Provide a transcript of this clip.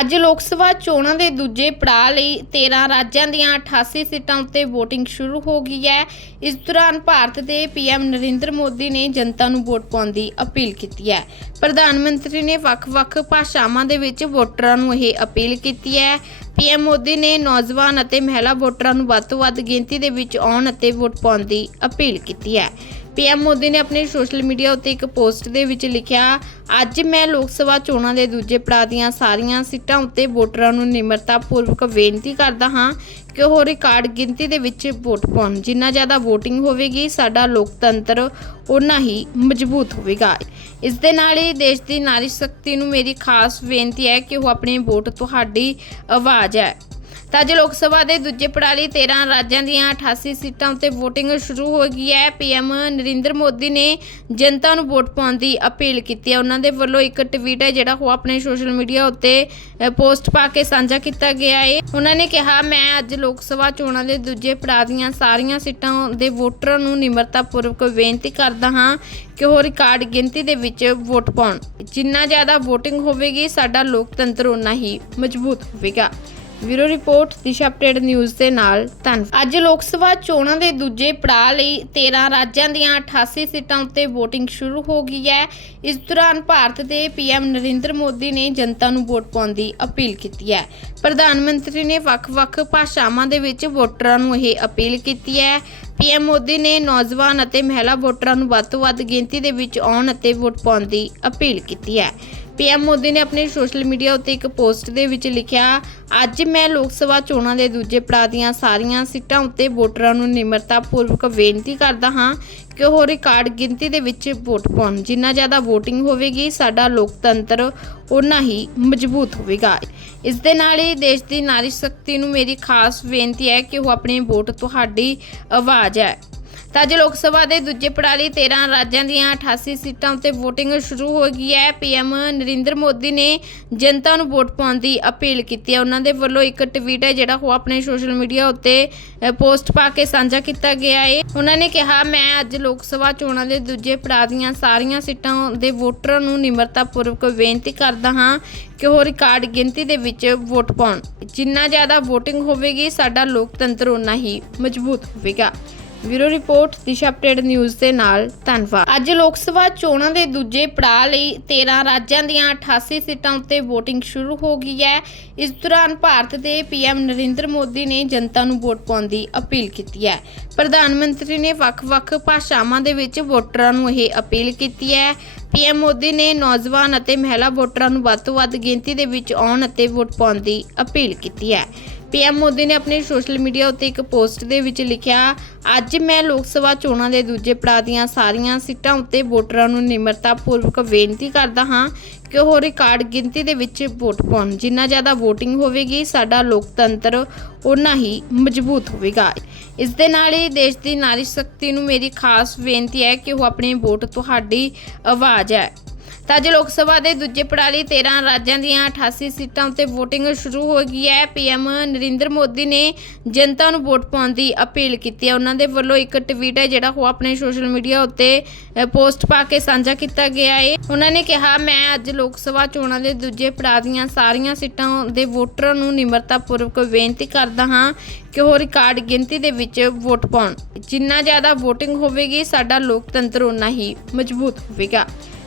ਅੱਜ ਲੋਕ ਸਭਾ ਚੋਣਾਂ ਦੇ ਦੂਜੇ ਪੜਾਅ ਲਈ 13 ਰਾਜਾਂ ਦੀਆਂ 88 ਸੀਟਾਂ ਉੱਤੇ VOTING ਸ਼ੁਰੂ ਹੋ ਗਈ ਹੈ। ਇਸ ਦੌਰਾਨ ਭਾਰਤ ਦੇ ਪੀਐਮ ਨਰਿੰਦਰ ਮੋਦੀ ਨੇ ਜਨਤਾ ਨੂੰ ਵੋਟ ਪਾਉਣ ਦੀ ਅਪੀਲ ਕੀਤੀ ਹੈ। ਪ੍ਰਧਾਨ ਮੰਤਰੀ ਨੇ ਵੱਖ-ਵੱਖ ਭਾਸ਼ਾਵਾਂ ਦੇ ਵਿੱਚ ਵੋਟਰਾਂ ਨੂੰ ਇਹ ਅਪੀਲ ਕੀਤੀ ਹੈ। ਪੀਐਮ ਮੋਦੀ ਨੇ ਨੌਜਵਾਨ ਅਤੇ ਮਹਿਲਾ ਵੋਟਰਾਂ ਨੂੰ ਵੱਧ ਤੋਂ ਵੱਧ ਗਿਣਤੀ ਦੇ ਵਿੱਚ ਆਉਣ ਅਤੇ ਵੋਟ ਪਾਉਣ ਦੀ ਅਪੀਲ ਕੀਤੀ ਹੈ। ਪੀਐਮ ਮੋਦੀ ਨੇ ਆਪਣੇ ਸੋਸ਼ਲ ਮੀਡੀਆ ਉੱਤੇ ਇੱਕ ਪੋਸਟ ਦੇ ਵਿੱਚ ਲਿਖਿਆ, ਅੱਜ ਮੈਂ ਲੋਕ ਸਭਾ ਚੋਣਾਂ ਦੇ ਦੂਜੇ ਪੜਾਅ ਦੀਆਂ ਸਾਰੀਆਂ ਸੀਟਾਂ ਉੱਤੇ ਵੋਟਰਾਂ ਨੂੰ ਨਿਮਰਤਾ ਪੂਰਵਕ ਬੇਨਤੀ ਕਰਦਾ ਹਾਂ ਕਿ ਉਹ ਰਿਕਾਰਡ ਗਿਣਤੀ ਦੇ ਵਿੱਚ ਵੋਟ ਪਾਉਣ। ਜਿੰਨਾ ਜ਼ਿਆਦਾ VOTING ਹੋਵੇਗੀ, ਸਾਡਾ ਲੋਕਤੰਤਰ ਉਨਾ ਹੀ ਮਜ਼ਬੂਤ ਹੋਵੇਗਾ। ਇਸ ਦੇ ਨਾਲ ਹੀ ਦੇਸ਼ ਦੀ ਨਾਰੀ ਸ਼ਕਤੀ ਨੂੰ ਮੇਰੀ ਖਾਸ ਬੇਨਤੀ ਹੈ ਕਿ ਉਹ ਆਪਣੀ ਵੋਟ ਤੁਹਾਡੀ ਆਵਾਜ਼ ਹੈ। ਤਾਂ ਅੱਜ ਲੋਕ ਸਭਾ ਦੇ ਦੂਜੇ ਪੜਾਅ ਲਈ 13 ਰਾਜਾਂ ਦੀਆਂ 88 ਸੀਟਾਂ ਉੱਤੇ VOTING ਸ਼ੁਰੂ ਹੋ ਗਈ ਹੈ। ਪੀਐਮ ਨਰਿੰਦਰ ਮੋਦੀ ਨੇ ਜਨਤਾ ਨੂੰ ਵੋਟ ਪਾਉਣ ਦੀ ਅਪੀਲ ਕੀਤੀ ਹੈ। ਉਹਨਾਂ ਦੇ ਵੱਲੋਂ ਇੱਕ ਟਵੀਟ ਹੈ ਜਿਹੜਾ ਉਹ ਆਪਣੇ ਸੋਸ਼ਲ ਮੀਡੀਆ ਉੱਤੇ ਪੋਸਟ ਪਾ ਕੇ ਸਾਂਝਾ ਕੀਤਾ ਗਿਆ ਹੈ। ਉਹਨਾਂ ਨੇ ਕਿਹਾ, ਮੈਂ ਅੱਜ ਲੋਕ ਸਭਾ ਚੋਣਾਂ ਦੇ ਦੂਜੇ ਪੜਾਅ ਦੀਆਂ ਸਾਰੀਆਂ ਸੀਟਾਂ ਦੇ ਵੋਟਰਾਂ ਨੂੰ ਨਿਮਰਤਾਪੂਰਵਕ ਬੇਨਤੀ ਕਰਦਾ ਹਾਂ ਕਿ ਉਹ ਰਿਕਾਰਡ ਗਿਣਤੀ ਦੇ ਵਿੱਚ ਵੋਟ ਪਾਉਣ। ਜਿੰਨਾ ਜ਼ਿਆਦਾ VOTING ਹੋਵੇਗੀ, ਸਾਡਾ ਲੋਕਤੰਤਰ ਉਨਾ ਹੀ ਮਜ਼ਬੂਤ ਹੋਵੇਗਾ। Bureau report, Disha update news ਦੇ ਨਾਲ ਧੰਨਵਾਦ ਅੱਜ ਲੋਕ ਸਭਾ ਚੋਣਾਂ ਦੇ ਦੂਜੇ ਪੜਾਅ ਲਈ 13 ਰਾਜਾਂ ਦੀਆਂ 88 ਸੀਟਾਂ ਉੱਤੇ VOTING ਸ਼ੁਰੂ ਹੋ ਗਈ ਹੈ। ਇਸ ਦੌਰਾਨ ਭਾਰਤ ਦੇ ਪੀਐਮ ਨਰਿੰਦਰ ਮੋਦੀ ਨੇ ਜਨਤਾ ਨੂੰ ਵੋਟ ਪਾਉਣ ਦੀ ਅਪੀਲ ਕੀਤੀ ਹੈ। ਪ੍ਰਧਾਨ ਮੰਤਰੀ ਨੇ ਵੱਖ-ਵੱਖ ਭਾਸ਼ਾਵਾਂ ਦੇ ਵਿੱਚ ਵੋਟਰਾਂ ਨੂੰ ਇਹ ਅਪੀਲ ਕੀਤੀ ਹੈ। ਪੀਐਮ ਮੋਦੀ ਨੇ ਨੌਜਵਾਨ ਅਤੇ ਮਹਿਲਾ ਵੋਟਰਾਂ ਨੂੰ ਵੱਧ ਤੋਂ ਵੱਧ ਗਿਣਤੀ ਦੇ ਵਿੱਚ ਆਉਣ ਅਤੇ ਵੋਟ ਪਾਉਣ ਦੀ ਅਪੀਲ ਕੀਤੀ ਹੈ। ਪੀਐਮ ਮੋਦੀ ਨੇ ਆਪਣੇ ਸੋਸ਼ਲ ਮੀਡੀਆ ਉੱਤੇ ਇੱਕ ਪੋਸਟ ਦੇ ਵਿੱਚ ਲਿਖਿਆ, ਅੱਜ ਮੈਂ ਲੋਕ ਸਭਾ ਚੋਣਾਂ ਦੇ ਦੂਜੇ ਪੜਾਅ ਦੀਆਂ ਸਾਰੀਆਂ ਸੀਟਾਂ ਉੱਤੇ ਵੋਟਰਾਂ ਨੂੰ ਨਿਮਰਤਾ ਪੂਰਵਕ ਬੇਨਤੀ ਕਰਦਾ ਹਾਂ ਕਿ ਉਹ ਰਿਕਾਰਡ ਗਿਣਤੀ ਦੇ ਵਿੱਚ ਵੋਟ ਪਾਉਣ। ਜਿੰਨਾ ਜ਼ਿਆਦਾ VOTING ਹੋਵੇਗੀ, ਸਾਡਾ ਲੋਕਤੰਤਰ ਉਨਾ ਹੀ ਮਜ਼ਬੂਤ ਹੋਵੇਗਾ। ਇਸ ਦੇ ਨਾਲ ਹੀ ਦੇਸ਼ ਦੀ ਨਾਰੀ ਸ਼ਕਤੀ ਨੂੰ ਮੇਰੀ ਖਾਸ ਬੇਨਤੀ ਹੈ ਕਿ ਉਹ ਆਪਣੀ ਵੋਟ ਤੁਹਾਡੀ ਆਵਾਜ਼ ਹੈ। ਤਾਂ ਅੱਜ ਲੋਕ ਸਭਾ ਦੇ ਦੂਜੇ ਪੜਾਅ ਲਈ 13 ਰਾਜਾਂ ਦੀਆਂ 88 ਸੀਟਾਂ ਉੱਤੇ VOTING ਸ਼ੁਰੂ ਹੋ ਗਈ ਹੈ। ਪੀਐਮ ਨਰਿੰਦਰ ਮੋਦੀ ਨੇ ਜਨਤਾ ਨੂੰ ਵੋਟ ਪਾਉਣ ਦੀ ਅਪੀਲ ਕੀਤੀ ਹੈ। ਉਹਨਾਂ ਦੇ ਵੱਲੋਂ ਇੱਕ ਟਵੀਟ ਹੈ ਜਿਹੜਾ ਉਹ ਆਪਣੇ ਸੋਸ਼ਲ ਮੀਡੀਆ ਉੱਤੇ ਪੋਸਟ ਪਾ ਕੇ ਸਾਂਝਾ ਕੀਤਾ ਗਿਆ ਹੈ। ਉਹਨਾਂ ਨੇ ਕਿਹਾ, ਮੈਂ ਅੱਜ ਲੋਕ ਸਭਾ ਚੋਣਾਂ ਦੇ ਦੂਜੇ ਪੜਾਅ ਦੀਆਂ ਸਾਰੀਆਂ ਸੀਟਾਂ ਦੇ ਵੋਟਰਾਂ ਨੂੰ ਨਿਮਰਤਾਪੂਰਵਕ ਬੇਨਤੀ ਕਰਦਾ ਹਾਂ ਕਿ ਉਹ ਰਿਕਾਰਡ ਗਿਣਤੀ ਦੇ ਵਿੱਚ ਵੋਟ ਪਾਉਣ। ਜਿੰਨਾ ਜ਼ਿਆਦਾ VOTING ਹੋਵੇਗੀ, ਸਾਡਾ ਲੋਕਤੰਤਰ ਉਨਾ ਹੀ ਮਜ਼ਬੂਤ ਹੋਵੇਗਾ। Bureau report, Disha update news ਦੇ ਨਾਲ ਧੰਨਵਾਦ। ਅੱਜ ਲੋਕ ਸਭਾ ਚੋਣਾਂ ਦੇ ਦੂਜੇ ਪੜਾਅ ਲਈ 13 ਰਾਜਾਂ ਦੀਆਂ 88 ਸੀਟਾਂ ਉੱਤੇ VOTING ਸ਼ੁਰੂ ਹੋ ਗਈ ਹੈ। ਇਸ ਦੌਰਾਨ ਭਾਰਤ ਦੇ ਪੀਐਮ ਨਰਿੰਦਰ ਮੋਦੀ ਨੇ ਜਨਤਾ ਨੂੰ ਵੋਟ ਪਾਉਣ ਦੀ ਅਪੀਲ ਕੀਤੀ ਹੈ। ਪ੍ਰਧਾਨ ਮੰਤਰੀ ਨੇ ਵੱਖ-ਵੱਖ ਭਾਸ਼ਾਵਾਂ ਦੇ ਵਿੱਚ ਵੋਟਰਾਂ ਨੂੰ ਇਹ ਅਪੀਲ ਕੀਤੀ ਹੈ। ਪੀਐਮ ਮੋਦੀ ਨੇ ਨੌਜਵਾਨ ਅਤੇ ਮਹਿਲਾ ਵੋਟਰਾਂ ਨੂੰ ਵੱਧ ਤੋਂ ਵੱਧ ਗਿਣਤੀ ਦੇ ਵਿੱਚ ਆਉਣ ਅਤੇ ਵੋਟ ਪਾਉਣ ਦੀ ਅਪੀਲ ਕੀਤੀ ਹੈ। ਪੀਐਮ ਮੋਦੀ ਨੇ ਆਪਣੇ ਸੋਸ਼ਲ ਮੀਡੀਆ ਉੱਤੇ ਇੱਕ ਪੋਸਟ ਦੇ ਵਿੱਚ ਲਿਖਿਆ, ਅੱਜ ਮੈਂ ਲੋਕ ਸਭਾ ਚੋਣਾਂ ਦੇ ਦੂਜੇ ਪੜਾਅ ਦੀਆਂ ਸਾਰੀਆਂ ਸੀਟਾਂ ਉੱਤੇ ਵੋਟਰਾਂ ਨੂੰ ਨਿਮਰਤਾਪੂਰਵਕ ਬੇਨਤੀ ਕਰਦਾ ਹਾਂ ਕਿ ਉਹ ਰਿਕਾਰਡ ਗਿਣਤੀ ਦੇ ਵਿੱਚ ਵੋਟ ਪਾਉਣ। ਜਿੰਨਾ ਜ਼ਿਆਦਾ VOTING ਹੋਵੇਗੀ, ਸਾਡਾ ਲੋਕਤੰਤਰ ਉਨਾ ਹੀ ਮਜ਼ਬੂਤ ਹੋਵੇਗਾ। ਇਸ ਦੇ ਨਾਲ ਹੀ ਦੇਸ਼ ਦੀ ਨਾਰੀ ਸ਼ਕਤੀ ਨੂੰ ਮੇਰੀ ਖਾਸ ਬੇਨਤੀ ਹੈ ਕਿ ਉਹ ਆਪਣੀ ਵੋਟ ਤੁਹਾਡੀ ਆਵਾਜ਼ ਹੈ। ਤਾਂ ਅੱਜ ਲੋਕ ਸਭਾ ਦੇ ਦੂਜੇ ਪੜਾਅ ਲਈ 13 ਰਾਜਾਂ ਦੀਆਂ 88 ਸੀਟਾਂ ਉੱਤੇ VOTING ਸ਼ੁਰੂ ਹੋ ਗਈ ਹੈ। ਪੀਐਮ ਨਰਿੰਦਰ ਮੋਦੀ ਨੇ ਜਨਤਾ ਨੂੰ ਵੋਟ ਪਾਉਣ ਦੀ ਅਪੀਲ ਕੀਤੀ ਹੈ। ਉਹਨਾਂ ਦੇ ਵੱਲੋਂ ਇੱਕ ਟਵੀਟ ਹੈ ਜਿਹੜਾ ਉਹ ਆਪਣੇ ਸੋਸ਼ਲ ਮੀਡੀਆ ਉੱਤੇ ਪੋਸਟ ਪਾ ਕੇ ਸਾਂਝਾ ਕੀਤਾ ਗਿਆ ਹੈ। ਉਹਨਾਂ ਨੇ ਕਿਹਾ, ਮੈਂ ਅੱਜ ਲੋਕ ਸਭਾ ਚੋਣਾਂ ਦੇ ਦੂਜੇ ਪੜਾਅ ਦੀਆਂ ਸਾਰੀਆਂ ਸੀਟਾਂ ਦੇ ਵੋਟਰਾਂ ਨੂੰ ਨਿਮਰਤਾਪੂਰਵਕ ਬੇਨਤੀ ਕਰਦਾ ਹਾਂ ਕਿ ਉਹ ਰਿਕਾਰਡ ਗਿਣਤੀ ਦੇ ਵਿੱਚ ਵੋਟ ਪਾਉਣ। ਜਿੰਨਾ ਜ਼ਿਆਦਾ VOTING ਹੋਵੇਗੀ, ਸਾਡਾ ਲੋਕਤੰਤਰ ਉਨਾ ਹੀ ਮਜ਼ਬੂਤ ਹੋਵੇਗਾ।